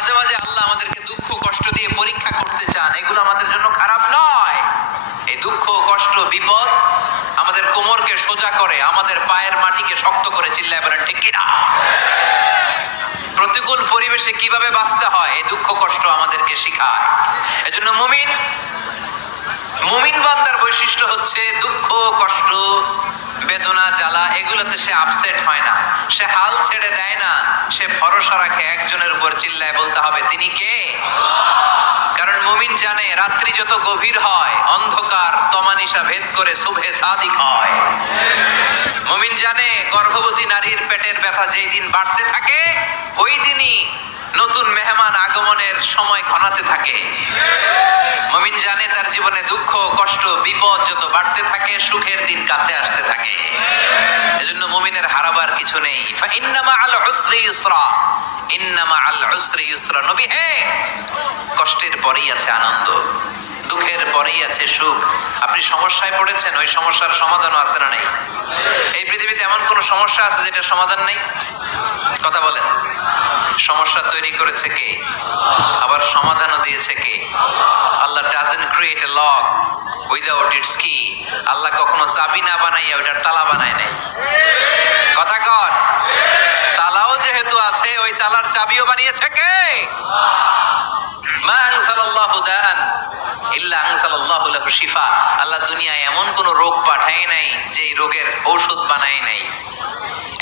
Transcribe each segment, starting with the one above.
মাঝে মাঝে আল্লাহ আমাদেরকে দুঃখ কষ্ট দিয়ে পরীক্ষা করতে চান, এগুলো আমাদের জন্য খারাপ নয়। এই দুঃখ কষ্ট বিপদ আমাদের কোমরকে সোজা করে, আমাদের পায়ের মাটিকে শক্ত করে। চিল্লায় বলেন ঠিক কিনা? প্রতিকূল পরিবেশে কিভাবে বাঁচতে হয় এই দুঃখ কষ্ট আমাদেরকে শেখায়। এজন্য মুমিন বান্দার বৈশিষ্ট্য হচ্ছে দুঃখ কষ্ট বেদনা জ্বালা এগুলোতে সে আপসেট হয় না, সে হাল ছেড়ে দেয় না, সে ভরসা রাখে একজনের উপর। চিল্লায় বলতে হবে তিনি কে? কারণ মুমিন জানে রাত্রি যত গভীর হয় অন্ধকার তমানিসা ভেদ করে সুবহে সাদিক হয়। মুমিন জানে গর্ভবতী নারীর পেটের ব্যথা যেই দিন বাড়তে থাকে ওই দিনই নতুন মেহমান আগমনের সময় ঘনাতে থাকে। মুমিন জানে তার জীবনে দুঃখ কষ্ট বিপদ যত বাড়তে থাকে সুখের দিন কাছে আসতে থাকে। এজন্য মুমিনের হারাবার কিছু নেই। ফাইন্না মাআল উসরি ইউসরা, ইন্না মাআল উসরি ইউসরা। নবী হে, কষ্টের পরেই আছে আনন্দ, দুঃখের পরেই আছে সুখ। আপনি সমস্যায় পড়েছেন, ওই সমস্যার সমাধানও আছে না নাই? এই পৃথিবীতে এমন কোন সমস্যা আছে যেটা সমাধান নেই? কথা বলেন। সমস্যা তৈরি করেছে কে? আবার সমাধানও দিয়েছে কে? আল্লাহ doesn't create a lock without its key. আল্লাহ কখনো চাবি না বানাইয়া ওইটার তালা বানায় নাই। কথা কর। তালাও যেহেতু আছে ওই তালার চাবিও বানিয়েছে কে? মা আনজালাল্লাহু দাআন ইল্লা আনজালাল্লাহু লাহু শিফা। আল্লাহ দুনিয়ায় এমন কোন রোগ পাঠায় নাই যেই রোগের ঔষধ বানায় নাই,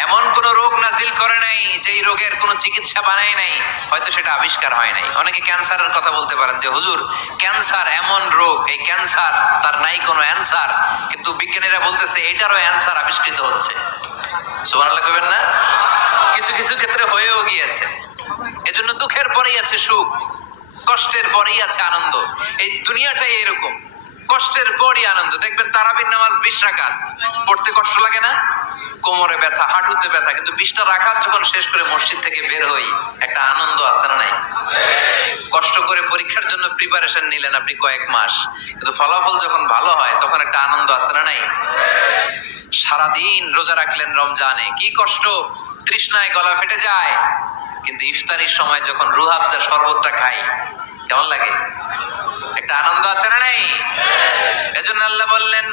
এমন কোন রোগ নাজিল করে নাই যেই রোগের কোন চিকিৎসা বানায় নাই, হয়তো সেটা আবিষ্কার হয় নাই। অনেকে ক্যান্সারের কথা বলতে পারেন যে হুজুর ক্যান্সার এমন রোগ, এই ক্যান্সার তার নাই কোনো অ্যান্সার, কিন্তু বিজ্ঞানীরা বলতেছে এটারও অ্যান্সার আবিষ্কৃত হচ্ছে। সুবহানাল্লাহ কইবেন না? কিছু কিছু ক্ষেত্রে হয়েও গিয়েছে। এজন্য দুঃখের পরেই আছে সুখ, কষ্টের পরেই আছে আনন্দ। এই দুনিয়াটাই এরকম, কষ্টের পরই আনন্দ। দেখবেন তারাবির নামাজ 20 রাকাত পড়তে কষ্ট লাগে না? কোমরে ব্যথা, হাঁটুতে ব্যথা, কিন্তু 20টা রাকাত যখন শেষ করে মসজিদ থেকে বের হই একটা আনন্দ আছে না নাই? কষ্ট করে পরীক্ষার জন্য প্রিপারেশন নিলেন আপনি কয়েক মাস, কিন্তু ফলাফল যখন ভালো হয় তখন একটা আনন্দ আছে না নাই? সারাদিন রোজা রাখলেন রমজানে, কি কষ্ট, তৃষ্ণায় গলা ফেটে যায়, কিন্তু ইফতারির সময় যখন রুহ আফজার শরবতটা খাই কেমন লাগে? একটা আনন্দ আছে না নাই? এজন্য আল্লাহ বললেন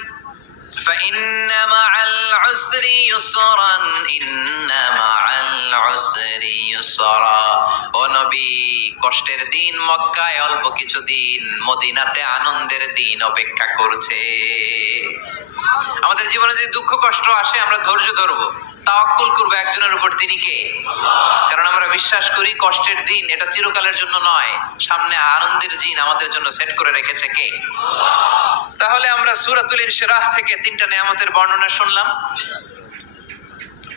ফাইন্না মাআল উসরি ইউসরান, ইন্না মাআল উসরি ইউসরা। ও নবী, কষ্টের দিন মক্কায় অল্প কিছু দিন, মদিনাতে আনন্দের দিন অপেক্ষা করছে। আমাদের জীবনে যদি দুঃখ কষ্ট আসে আমরা ধৈর্য ধরবো, তাওয়াক্কুল করবো একজনের উপর, তিনি কে? কারণ আমরা বিশ্বাস করি কষ্টের দিন এটা চিরকালের জন্য নয়, সামনে আনন্দের দিন আমাদের জন্য সেট করে রেখেছে কে? তাহলে আমরা সূরাতুল ইনশিরাহ থেকে 3টা নিয়ামতের বর্ণনা শুনলাম,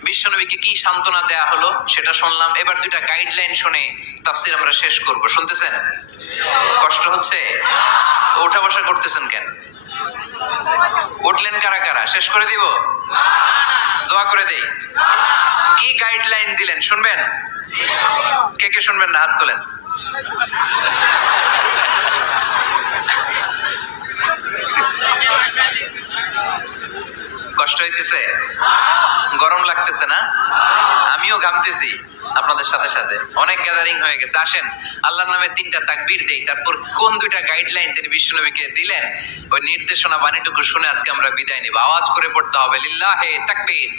বিশ্বনবীকে কি সান্ত্বনা দেয়া হলো সেটা শুনলাম। এবার 2টা গাইডলাইন শুনে তাফসীর আমরা শেষ করব। শুনতেছেন? কষ্ট হচ্ছে? ওঠা বসা করতেছেন কেন? উঠলেন কারা কারা? শেষ করে দিব? দোয়া করে দেই। কি গাইডলাইন দিলেন শুনবেন? কে কে শুনবেন না হাত তোলেন। কষ্ট হইতেছে? গরম লাগতেছে না? আমিও ঘামতেছি আপনাদের সাথে সাথে। অনেক গ্যাদারিং হয়ে গেছে। আসেন আল্লাহর নামে 3টা তাকবীর দেই, তারপর কোন 2টা গাইডলাইন তিনি বিশ্বনবীকে দিলেন ওই নির্দেশনা বাণীটুকু শুনে আজকে আমরা বিদায় নিব। আওয়াজ করে পড়তে হবে লিল্লাহে তাকবীর,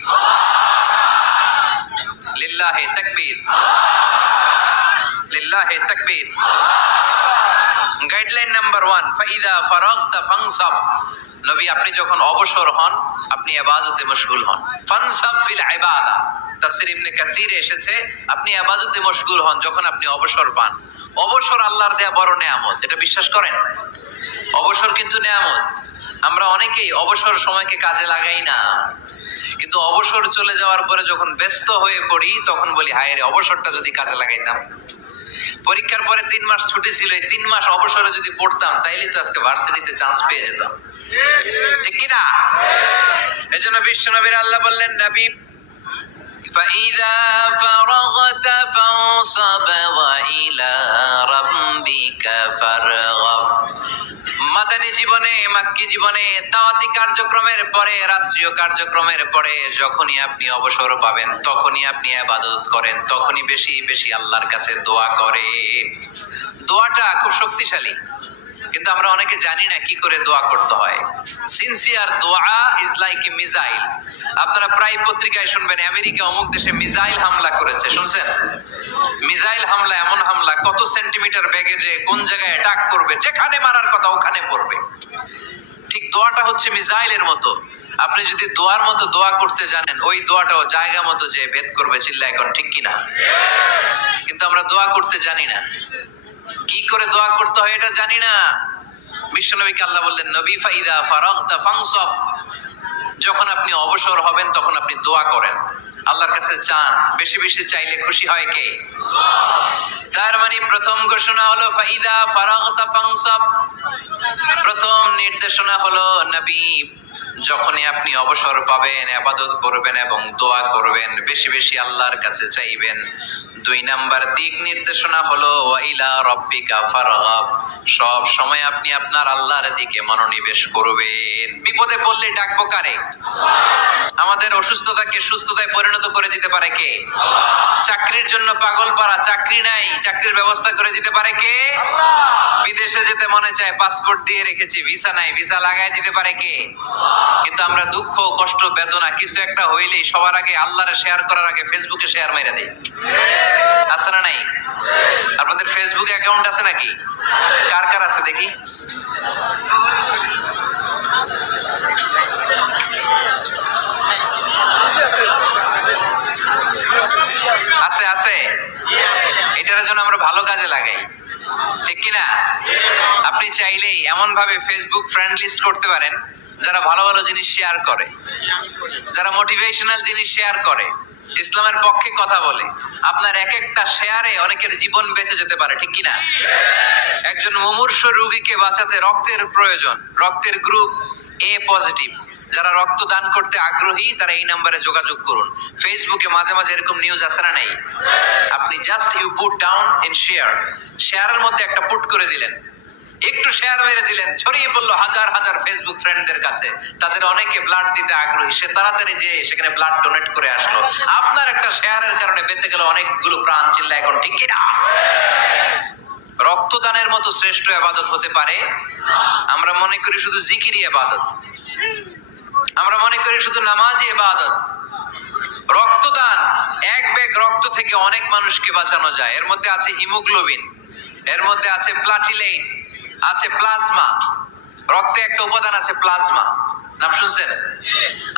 লিল্লাহে তাকবীর, লিল্লাহে তাকবীর। গাইডলাইন নাম্বার 1, ফাইদা ফারাগতা ফানসাব। নবী আপনি যখন অবসর হন আপনি ইবাদতে মশগুল হন। ফানসাব ফিল ইবাদা, তাফসীর ইবনে কাসিরে এসেছে আপনি ইবাদতে মশগুল হন যখন আপনি অবসর পান। অবসর আল্লাহর দেয়া বড় নেয়ামত, এটা বিশ্বাস করেন? অবসর কিন্তু নেয়ামত। আমরা অনেকেই অবসর সময়কে কাজে লাগাই না, কিন্তু অবসর চলে যাওয়ার পরে যখন ব্যস্ত হয়ে পড়ি তখন বলি হায় রে অবসরটা যদি কাজে লাগাইতাম। পরীক্ষার পরে 3 মাস ছুটি ছিল, এই 3 মাস অবসরে যদি পড়তাম তাইলে তো আজকে ভার্সিটিতে চান্স পেয়ে যেতাম, ঠিক কি না? এজন্য বিশ্বনবীর আল্লাহ বললেন নবী ফাইদা ফারাগতা ফানসাব ওয়া ইলা রাব্বিকা ফারগাব। মাদানী জীবনে, মাক্কি জীবনে, দাওয়াতি কার্যক্রমের পরে, রাষ্ট্রীয় কার্যক্রমের পরে যখনই আপনি অবসর পাবেন, তখনই আপনি ইবাদত করেন, তখনই বেশি বেশি আল্লাহর কাছে দোয়া করে। দোয়াটা খুব শক্তিশালী, কিন্তু আমরা অনেকে জানি না কি করে দোয়া করতে হয়। সিনসিয়ার দোয়া ইজ লাইক এ মিসাইল। আপনারা প্রায় পত্রিকায় শুনবেন আমেরিকা অমুক দেশে মিসাইল হামলা করেছে, শুনছেন? মিসাইল হামলা এমন হামলা, কত সেন্টিমিটার বেগে যে কোন জায়গায় অ্যাটাক করবে, যেখানে মারার কথা ওখানে পড়বে। ঠিক দোয়াটা হচ্ছে মিসাইলের মতো। আপনি যদি দোয়ার মতো দোয়া করতে জানেন, ওই দোয়াটাও জায়গা মতো যে ভেদ করবে। চিল্লা এখন ঠিক কিনা? কিন্তু আমরা দোয়া করতে জানি না, কি করে দোয়া করতে হয় এটা জানি না। বিশ্বনবীকে আল্লাহ বললেন, নবী ফাইদা ফারাগতা ফানসাব, যখন আপনি অবসর হবেন তখন আপনি দোয়া করেন, আল্লাহর কাছে চান। বেশি বেশি চাইলে খুশি হয় কে? তার মানে প্রথম ঘোষণা হলো ফাইদা ফারাগতা ফানসাব। প্রথম নির্দেশনা হলো নবী, যখনই আপনি অবসর পাবেন ইবাদত করবেন এবং দোয়া করবেন, বেশি বেশি আল্লাহর কাছে চাইবেন। 2 নাম্বার দিক নির্দেশনা হলো ওয়াইলা রব্বিকা ফারগাব, সব সময় আপনি আপনার আল্লাহর দিকে মনোনিবেশ করবেন। বিপদে পড়লে ডাকবো কারে? আমাদের অসুস্থতাকে সুস্থতায় পরিণত করে দিতে পারে কে? চাকরির জন্য পাগল পারা, চাকরি নাই, চাকরির ব্যবস্থা করে দিতে পারে কে? বিদেশে যেতে মনে চায়, পাসপোর্ট দিয়ে রেখেছি, ভিসা নাই, ভিসা লাগাই দিতে পারে কে? কিন্তু আমরা দুঃখ, কষ্ট, বেদনা কিছু একটা হইলেই সবার আগে আল্লাহরে শেয়ার করার আগে ফেসবুকে শেয়ার মেরে দেই। আছে না নাই? আপনাদের ফেসবুক অ্যাকাউন্ট আছে নাকি? কার কার আছে দেখি? আছে আছে। এটার জন্য আমরা ভালো কাজে লাগাই, ঠিক কিনা? আপনি চাইলেই এমন ভাবে ফেসবুক ফ্রেন্ড লিস্ট করতে পারেন যারা ভালো ভালো জিনিস শেয়ার করে, যারা মোটিভেশনাল জিনিস শেয়ার করে, ইসলামের পক্ষে কথা বলে। আপনার এক একটা শেয়ারে অনেকের জীবন বেঁচে যেতে পারে, ঠিক কিনা? একজন মুমূর্ষু রোগীকে বাঁচাতে রক্তের প্রয়োজন, রক্তের গ্রুপ এ পজিটিভ। যারা রক্ত দান করতে আগ্রহী তারা এই নাম্বারে যোগাযোগ করুন। ফেসবুকে মাঝে মাঝে এরকম নিউজ আসে না নেই? আপনি just you put down in share, শেয়ারের মধ্যে একটা পুট করে দিলেন, একটু শেয়ার মেরে দিলেন, ছড়িয়ে পড়লো হাজার হাজার ফেসবুক ফ্রেন্ডদের কাছে। তাদের অনেকে ব্লাড দিতে আগ্রহী, সে তাড়াতাড়ি যে সেখানে ব্লাড ডোনেট করে আসলো। আপনার একটা শেয়ারের কারণে বেঁচে গেল অনেকগুলো প্রাণ। চিল্লা এখন ঠিক কিনা? রক্তদানের মতো শ্রেষ্ঠ ইবাদত হতে পারে? আমরা মনে করি শুধু জিকিরি ইবাদত, আমরা মনে করি শুধু নামাজি ইবাদত। রক্তদান, এক ব্যাগ রক্ত থেকে অনেক মানুষকে বাঁচানো যায়। এর মধ্যে আছে হিমোগ্লোবিন, এর মধ্যে আছে প্লাটিলেট, আছে প্লাজমা। রক্তে একটা উপাদান আছে প্লাজমা, নাম শুনছেন?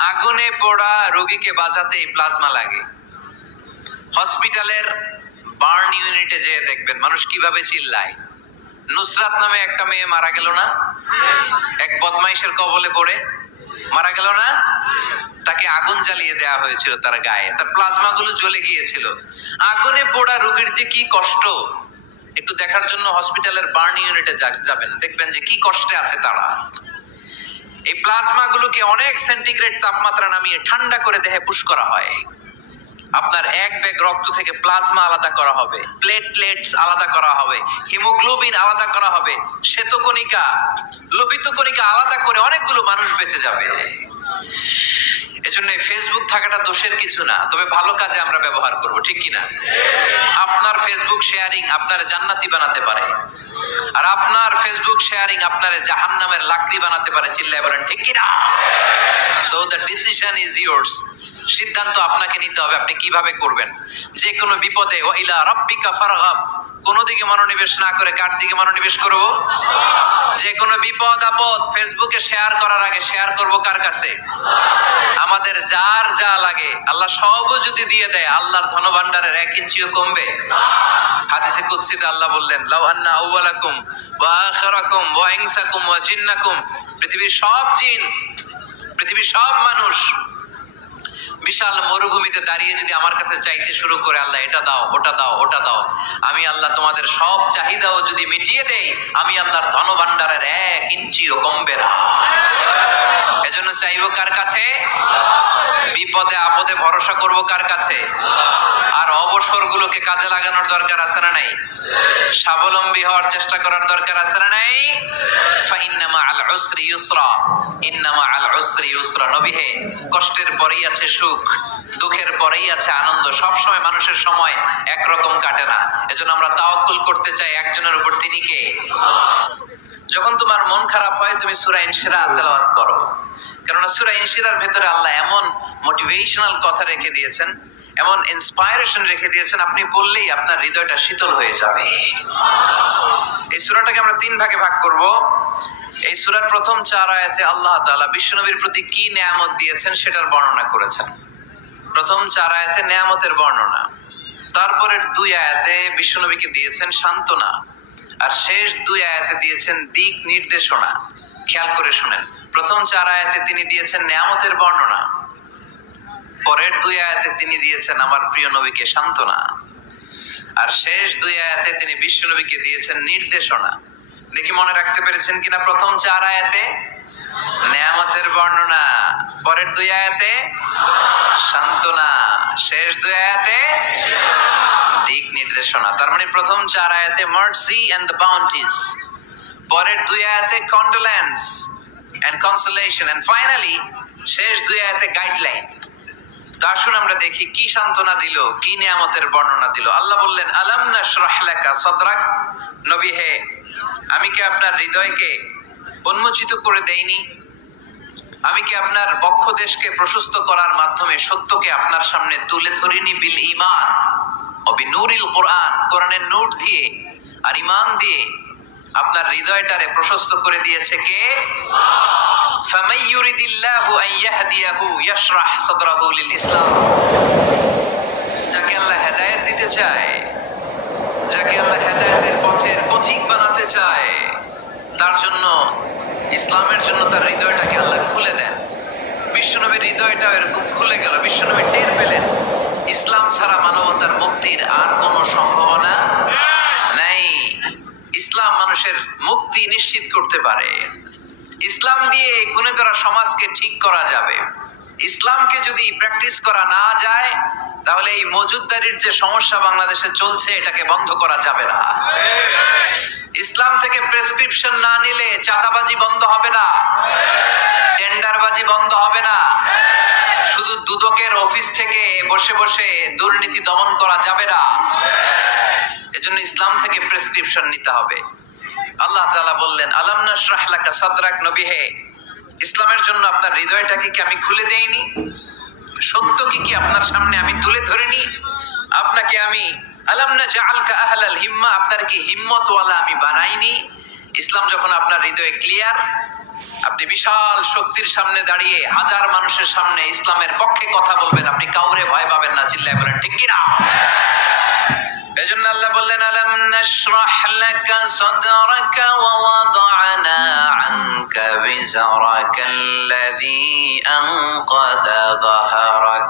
আগুনে পোড়া রোগীকে বাঁচাতে এই প্লাজমা লাগে। হসপিটালের বার্ন ইউনিটে যেয়ে দেখবেন মানুষ কিভাবে চিল্লায়। নুসরাত নামে একটা মেয়ে মারা গেল না? এক বদমাইশের কবলে পড়ে মারা গেল না? তাকে আগুন জ্বালিয়ে দেওয়া হয়েছিল তার গায়ে, তার প্লাজমা গুলো জ্বলে গিয়েছিল। আগুনে পোড়া রোগীর যে কি কষ্ট, একটু দেখার জন্য হসপিটালের বার্ন ইউনিটে যাবেন, দেখবেন যে কি কষ্টে আছে তারা। এই প্লাজমা গুলোকে অনেক সেন্টিগ্রেড তাপমাত্রা নামিয়ে ঠান্ডা করে দেহে পুশ করা হয়। আপনার এক ব্যাগ রক্ত থেকে প্লাজমা আলাদা করা হবে, প্লেটলেটস আলাদা করা হবে, হিমোগ্লোবিন আলাদা করা হবে, শ্বেতকণিকা, লোহিত কণিকা আলাদা করে অনেকগুলো মানুষ বেঁচে যাবে। এজন্য ফেসবুক থাকাটা দোষের কিছু না, তবে ভালো কাজে আমরা ব্যবহার করব, ঠিক কিনা? আপনার ফেসবুক শেয়ারিং আপনার জান্নাতি বানাতে পারে, আর আপনার ফেসবুক শেয়ারিং আপনার জাহান্নামের লাকড়ি বানাতে পারে। চিল্লায় বলেন ঠিক কিনা? So the decision is yours. সিদ্ধান্ত আপনাকে নিতে হবে, আপনি কিভাবে করবেন। যে কোনো বিপদে ওয়াইলা রাব্বিকা ফারগাব, কোন দিকে মনোনিবেশ না করে কার দিকে মনোনিবেশ করব? যে কোনো বিপদ আপদ ফেসবুকে শেয়ার করার আগে শেয়ার করব কার কাছে? আমাদের যার যা লাগে আল্লাহ সবও যদি দিয়ে দেয়, আল্লাহর ধনভাণ্ডারের 1 ইঞ্চিও কমবে? হাদিসে কুদসিতে আল্লাহ বললেন, লাউ আন্না আউওয়ালাকুম ওয়া আখিরাকুম ওয়া ইনসাকুম ওয়া জিন্নাকুম, পৃথিবীর সব জিন, পৃথিবীর সব মানুষ বিশাল মরুভূমিতে দাঁড়িয়ে যদি আমার কাছে চাইতে শুরু করে, আল্লাহ এটা দাও, ওটা দাও, ওটা দাও, আমি আল্লাহ তোমাদের সব চাহিদাও যদি মিটিয়ে দেই, আমি আল্লাহর ধনভাণ্ডারের 1 ইঞ্চিও কমবে না। এজন্য চাইবো কার কাছে? বিপদে আপদে ভরসা করব কার কাছে? আর অবসরগুলোকে কাজে লাগানোর দরকার আছে না নাই? স্বাবলম্বী হওয়ার চেষ্টা করার দরকার আছে না নাই? ফাইন্না মাআল উসরি ইউসরা, ইন্না মাআল উসরি ইউসরা। নবী হে, কষ্টের পরেই আছে সুখ, দুঃখের পরেই আছে আনন্দ। সব সময় মানুষের সময় একরকম কাটে না। এজন্য আমরা তাওয়াক্কুল করতে চাই একজনের উপর, তিনি কে? যখন তোমার মন খারাপ হয় তুমি সূরা ইনশিরাহ তেলাওয়াত করো, কারণ সূরা ইনশিরাহর ভেতরে আল্লাহ এমন মোটিভেশনাল কথা রেখে দিয়েছেন, এমন ইন্সপায়ারেশন রেখে দিয়েছেন, আপনি বললেই আপনার হৃদয়টা শীতল হয়ে যাবে। এই সূরাটাকে আমরা 3 ভাগে ভাগ করব। এই সূরার প্রথম 4 আয়াতে আল্লাহ তাআলা বিশ্বনবীর প্রতি কি নেয়ামত দিয়েছেন সেটার বর্ণনা করেছেন। প্রথম 4 আয়াতে নেয়ামতের বর্ণনা, তারপরের 2 আয়াতে বিশ্বনবীকে দিয়েছেন সান্ত্বনা, আর শেষ 2 আয়াতে দিয়েছেন দিক নির্দেশনা। খেয়াল করে শুনেন, প্রথম 4 আয়াতে তিনি দিয়েছেন নেয়ামতের বর্ণনা, পরের 2 আয়াতে তিনি দিয়েছেন আমার প্রিয় নবীকে সান্ত্বনা, আর শেষ 2 আয়াতে তিনি বিশ্বনবীকে দিয়েছেন নির্দেশনা। দেখি মনে রাখতে পেরেছেন কিনা? প্রথম 4 আয়াতে নেয়ামতের বর্ণনা, পরের 2 আয়াতে সান্ত্বনা, শেষ 2 আয়াতে দিক নির্দেশনা। তার মানে প্রথম 4 আয়াতে মার্সি এন্ড দ্য বাউন্টিস, পরের 2 আয়াতে condolence and consolation, and finally শেষ 2 আয়াতে গাইডলাইন। তো আসুন আমরা দেখি কি সান্ত্বনা দিল, কি নিয়ামতের বর্ণনা দিল। আল্লাহ বললেন, আলাম নাশরাহ লাকা সাদরাক। নবী হে, আমি কি আপনার হৃদয়কে উন্মোচিত করে দেইনি? আমি কি আপনার বক্ষদেশকে প্রশস্ত করার মাধ্যমে সত্যকে আপনার সামনে তুলে ধরিনি? বিল ঈমান ও বিনূরিল কোরআন, কোরআনের নূর দিয়ে আর ঈমান দিয়ে আপনার হৃদয়টারে প্রশস্ত করে দিয়েছে কে? ফামাই ইউরিদিল্লাহু আন ইয়াহদিয়াহু ইয়াশরাহ সাদরাহু লিল ইসলাম। যাকে আল্লাহ হেদায়েত দিতে চায়, যাকে আল্লাহ হেদায়েতের পথের পথিক বানাতে চায়, তার জন্য, ইসলামের জন্য তার হৃদয়টাকে আল্লাহ খুলে দেন। বিশ্বনবীর হৃদয়টা এরকম খুলে গেল। বিশ্বনবী টের পেলেন ইসলাম ছাড়া মানবতার মুক্তির আর কোনো সম্ভাবনা নাই। ইসলাম মানুষের মুক্তি নিশ্চিত করতে পারে। ইসলাম দিয়ে গুণে ধরা সমাজকে ঠিক করা যাবে। ইসলামকে যদি প্র্যাকটিস করা না যায়, তাহলে এই মজুদদারির যে সমস্যা বাংলাদেশে চলছে, এটাকে বন্ধ করা যাবে না। ইসলাম থেকে প্রেসক্রিপশন না নিলে চাঁদাবাজি বন্ধ হবে না, টেন্ডারবাজি বন্ধ হবে না, শুধু দুদকের অফিস থেকে বসে বসে দুর্নীতি দমন করা যাবে না। এজন্য ইসলাম থেকে প্রেসক্রিপশন নিতে হবে। আল্লাহ তাআলা বললেন, আলাম নাশরাহ লাকা সাদরাক। নবী হে, ইসলামের জন্য আপনার হৃদয়টাকে কি আমি খুলে দেইনি? সত্যকে কি আপনার সামনে আমি তুলে ধরিনি? আপনাকে আমি আলাম নাজআলকা আহলাল হিম্মা, আপনার কি হিম্মতওয়ালা আমি বানাইনি? ইসলাম যখন আপনার হৃদয়ে ক্লিয়ার, আপনি বিশাল শক্তির সামনে দাঁড়িয়ে হাজার মানুষের সামনে ইসলামের পক্ষে কথা বলবেন, আপনি কাউরে ভয় পাবেন না। চিল্লায় বলেন ঠিক কি না? এজন্য আল্লাহ বললেন, আলাম নাশরাহ লাকা সাদরাকা ওয়া ওয়াদা'না আনকা বিজরাকাল্লাযী আনকাদা যাহরাক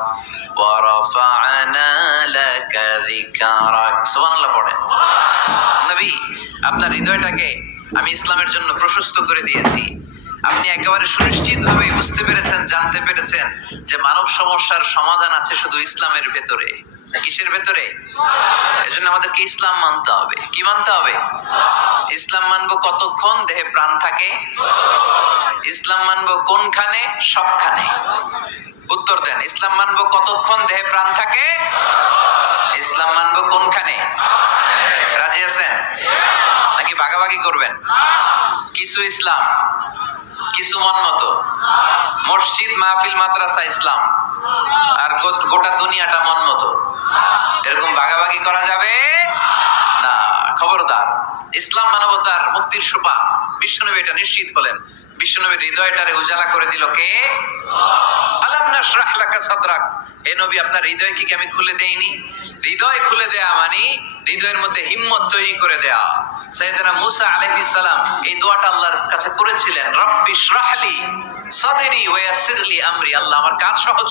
ওয়া রাফা'না লাকা যিকরাক। সুবহানাল্লাহ পড়েন। নবী, আপনার হৃদয়টাকে আমি ইসলামের জন্য প্রশস্ত করে দিয়েছি। আপনি একেবারে সুনিশ্চিতভাবে বুঝতে পেরেছেন, জানতে পেরেছেন যে মানব সমস্যার সমাধান আছে শুধু ইসলামের ভেতরে। কিসের ভেতরে? এজন্য আমাদেরকে ইসলাম মানতে হবে। কি মানতে হবে? ইসলাম মানবো কতক্ষণ দেহে প্রাণ থাকে? ইসলাম মানবো কোনখানে? সবখানে। উত্তর দেন, ইসলাম মানবো কতক্ষণ দেহে প্রাণ থাকে? ইসলাম মানবো কোনখানে? রাজি আছেন নাকি ভাগাভাগি করবেন? কিছু ইসলাম, কিছু মন মতো। মসজিদ, মাহফিল, মাদ্রাসা ইসলাম, আর গোটা দুনিয়াটা মন মতো। এরকম ভাগাভাগি করা যাবে না। খবরদার। ইসলাম মানবতার মুক্তির সোপান। বিশ্বনবী এটা নিশ্চিত হলেন। বিশ্বনবীর হৃদয়টারে উজালা করে দিল কে? আলাম নাশরাহ লাকা সাদরাক। হে নবী, আপনার হৃদয় কি আমি খুলে দেইনি? হৃদয় খুলে দেয়া মানে হৃদয়ের মধ্যে হিম্মত তৈরি করে দেয়া। সাইয়েদনা মুসা আলাইহিস সালাম এই দোয়াটা আল্লাহর কাছে করেছিলেন, রব্বি ইশরাহলি সাদরি ওয়া ইয়াসসিরলি আমরি। আল্লাহ আমার কাজ সহজ